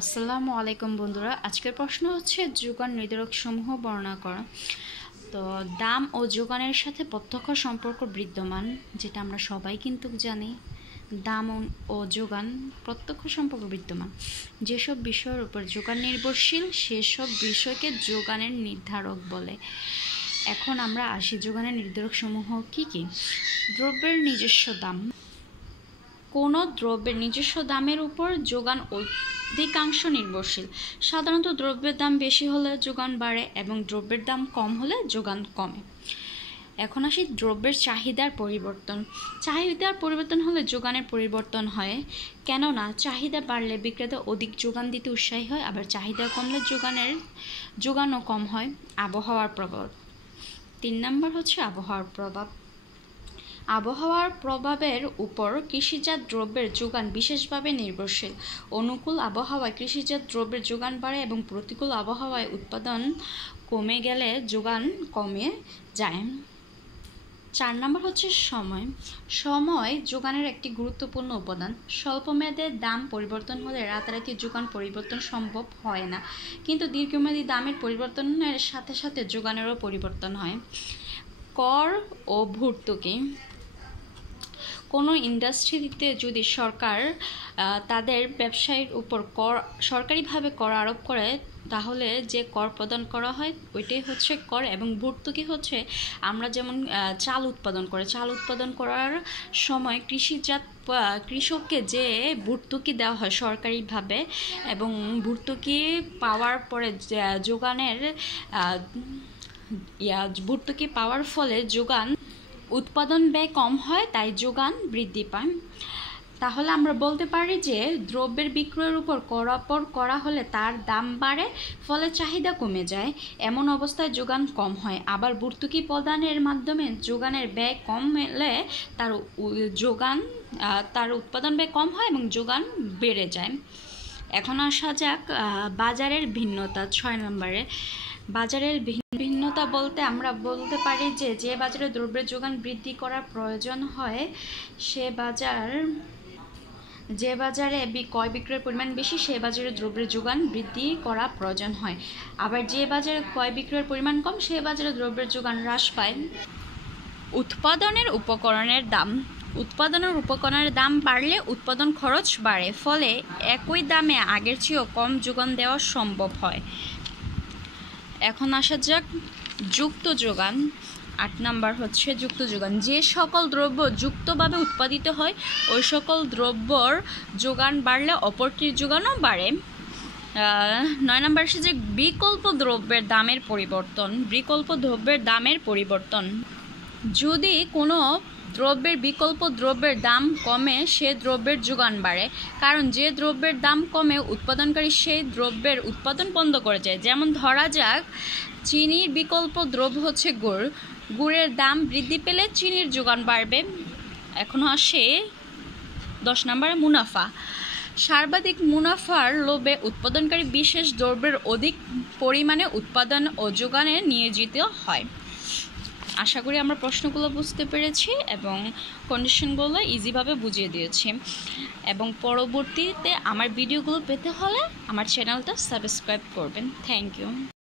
আসসালামু আলাইকুম বন্ধুরা, আজকের প্রশ্ন হচ্ছে যোগান নির্ধারক সমূহ বর্ণনা করা। তো দাম ও যোগানের সাথে প্রত্যক্ষ সম্পর্ক বিদ্যমান, যেটা আমরা সবাই কিন্তু জানি। দাম ও যোগান প্রত্যক্ষ সম্পর্ক বিদ্যমান। যেসব বিষয়ের উপর যোগান নির্ভরশীল সেসব বিষয়কে যোগানের নির্ধারক বলে। এখন আমরা আসি, যোগানের নির্ধারক সমূহ কি কি? দ্রব্যের নিজস্ব দাম। কোনো দ্রব্যের নিজস্ব দামের উপর যোগান অধিকাংশ নির্ভরশীল। সাধারণত দ্রব্যের দাম বেশি হলে যোগান বাড়ে এবং দ্রব্যের দাম কম হলে যোগান কমে। এখন আসি দ্রব্যের চাহিদার পরিবর্তন। চাহিদার পরিবর্তন হলে যোগানের পরিবর্তন হয়, কেননা চাহিদা বাড়লে বিক্রেতা অধিক যোগান দিতে উৎসাহী হয়, আবার চাহিদা কমলে যোগানও কম হয়। আবহাওয়ার প্রভাব। 3 নম্বর হচ্ছে আবহাওয়ার প্রভাব। আবহাওয়ার প্রভাবের উপর কৃষিজাত দ্রব্যের যোগান বিশেষভাবে নির্ভরশীল। অনুকূল আবহাওয়ায় কৃষিজাত দ্রব্যের যোগান বাড়ে এবং প্রতিকূল আবহাওয়ায় উৎপাদন কমে গেলে যোগান কমে যায়। 4 নম্বর হচ্ছে সময়। সময় যোগানের একটি গুরুত্বপূর্ণ উপাদান। স্বল্পমেয়াদে দাম পরিবর্তন হলে রাতারাতি যোগান পরিবর্তন সম্ভব হয় না, কিন্তু দীর্ঘমেয়াদী দামের পরিবর্তনের সাথে সাথে যোগানেরও পরিবর্তন হয়। কর ও ভর্তুকি। কোনো ইন্ডাস্ট্রিতে যদি সরকার তাদের ব্যবসায়ীর উপর সরকারিভাবে কর আরোপ করে, তাহলে যে কর প্রদান করা হয় ওইটাই হচ্ছে কর। এবং ভর্তুকি হচ্ছে, আমরা যেমন চাল উৎপাদন করার সময় কৃষককে যে ভর্তুকি দেওয়া হয় সরকারিভাবে, এবং ভর্তুকি পাওয়ার পরে ভর্তুকি পাওয়ার ফলে উৎপাদন ব্যয় কম হয়, তাই যোগান বৃদ্ধি পায়। তাহলে আমরা বলতে পারি যে দ্রব্যের বিক্রয়ের উপর কর আরোপ করা হলে তার দাম বাড়ে, ফলে চাহিদা কমে যায়। এমন অবস্থায় যোগান কম হয়। আবার ভর্তুকি প্রদানের মাধ্যমে যোগানের ব্যয় কমলে তার উৎপাদন ব্যয় কম হয় এবং যোগান বেড়ে যায়। এখন আসা যাক বাজারের ভিন্নতা। 6 নম্বরে বাজারের ভিন্নতা বলতে আমরা বলতে পারি যে বাজারে দ্রব্যের যোগান বৃদ্ধি করার প্রয়োজন হয় যে বাজারে ক্রয় বিক্রয়ের পরিমাণ বেশি, সে বাজারে দ্রব্যের যোগান বৃদ্ধি করা প্রয়োজন হয়। আবার যে বাজারে ক্রয় বিক্রয়ের পরিমাণ কম, সে বাজারে দ্রব্যের যোগান হ্রাস পায়। উৎপাদনের উপকরণের দাম। উৎপাদনের উপকরণের দাম বাড়লে উৎপাদন খরচ বাড়ে, ফলে একই দামে আগের চেয়েও কম যোগান দেওয়া সম্ভব হয়। এখন আসা যাক যুক্ত যোগান। 8 নম্বর হচ্ছে যুক্ত যোগান। যে সকল দ্রব্য যুক্তভাবে উৎপাদিত হয়, ওই সকল দ্রব্যর যোগান বাড়লে অপরটির যোগানও বাড়ে। 9 নম্বর হচ্ছে যে বিকল্প দ্রব্যের দামের পরিবর্তন। যদি কোনো বিকল্প দ্রব্যের দাম কমে, সে দ্রব্যের যোগান বাড়ে, কারণ যে দ্রব্যের দাম কমে উৎপাদনকারী সেই দ্রব্যের উৎপাদন বন্ধ করে যায়। যেমন ধরা যাক, চিনির বিকল্প দ্রব্য হচ্ছে গুড়। গুড়ের দাম বৃদ্ধি পেলে চিনির যোগান বাড়বে। এখন আসে 10 নম্বরে মুনাফা। সর্বাধিক মুনাফার লোভে উৎপাদনকারী বিশেষ দ্রব্যের অধিক পরিমাণে উৎপাদন ও যোগানে নিয়োজিত হয়। আশা করি আমরা প্রশ্নগুলো বুঝতে পেরেছি এবং কন্ডিশনগুলো ইজিভাবে বুঝিয়ে দিয়েছি। এবং পরবর্তীতে আমার ভিডিওগুলো পেতে হলে আমার চ্যানেলটা সাবস্ক্রাইব করবেন। Thank you.